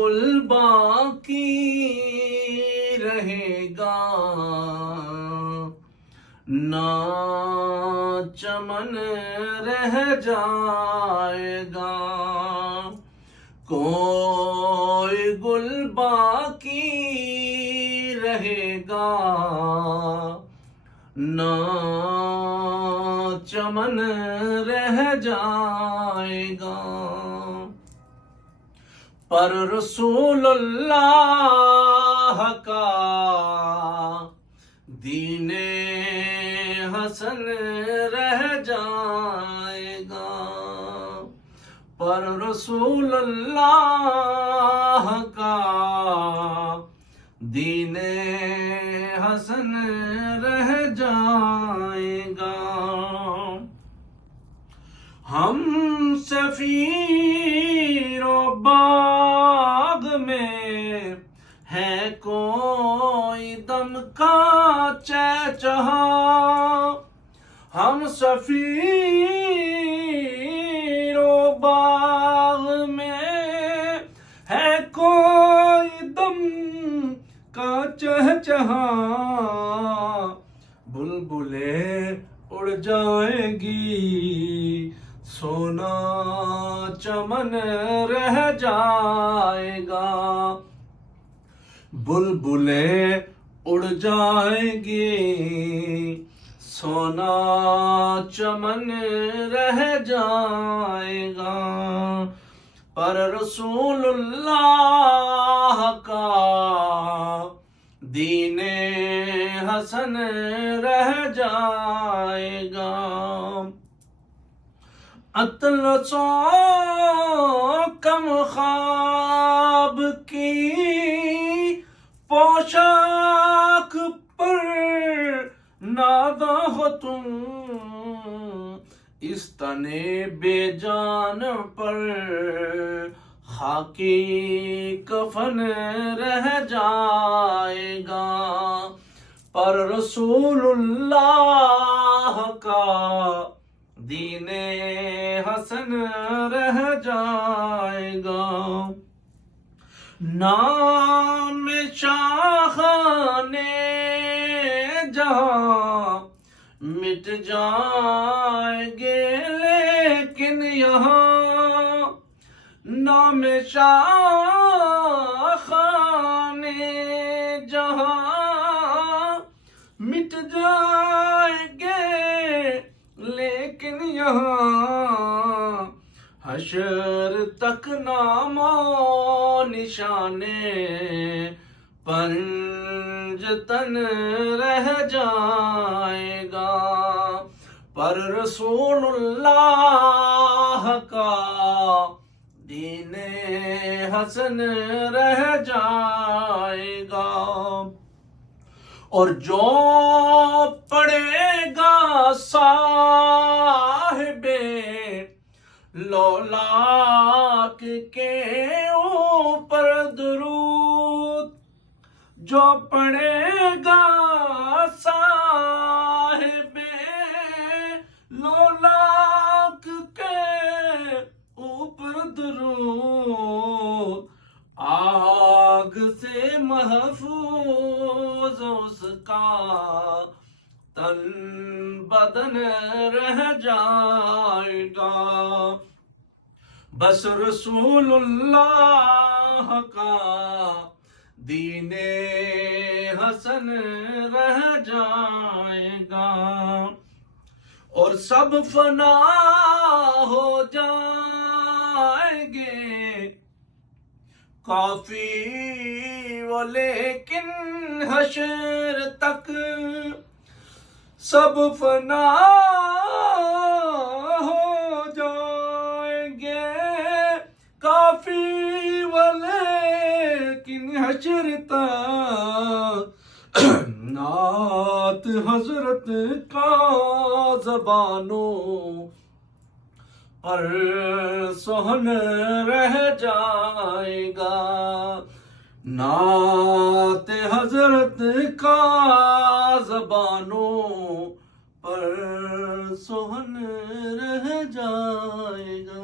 گل باقی رہے گا، نہ چمن رہ جائے گا، کوئی گل باقی رہے گا، نہ چمن رہ جائے گا۔ پر رسول اللہ کا دین حسن رہ جائے گا، پر رسول اللہ کا دین حسن رہ جائے گا۔ ہم سفیر و باغ میں ہے کوئی دم کا چہچہا، ہم سفیر و باغ میں ہے کوئی دم کا چہچہا، بلبلیں اڑ جائیں گی، سونا چمن رہ جائے گا، بلبلیں اڑ جائیں گی، سونا چمن رہ جائے گا، پر رسول اللہ کا دین حسن رہ جائے گا۔ اطلسوں کم خواب کی پوشاک پر نازا ہو تم، اس تن بے جان پر خاکی کفن رہ جائے گا، پر رسول اللہ کا دین حسن رہ جائے گا۔ نام شاہان جہاں مٹ جائیں گے، لیکن یہاں نام شاہان جہاں مٹ جائیں گے، لیکن یہاں حشر تک نام و نشانے پنجتن رہ جائے گا، پر رسول اللہ کا دین حسن رہ جائے گا۔ اور جو پڑھے گا صاحب لولاک کے اوپر درود، جو پڑھے گا صاحب لولاک کے اوپر درود، آگ سے محفوظ اس کا تن بدن رہ جائے گا، بس رسول اللہ کا دین حسن رہ جائے گا، اور سب فنا ہو جائیں گے، کافی وہ لیکن حشر تک سب فنا ہو جائیں گے، کافی وہ لیکن حشر تک نعت حضرت کا زبانوں پر سہن رہ جائے گا، نعت حضرت کا زبانوں پر سہن رہ جائے گا۔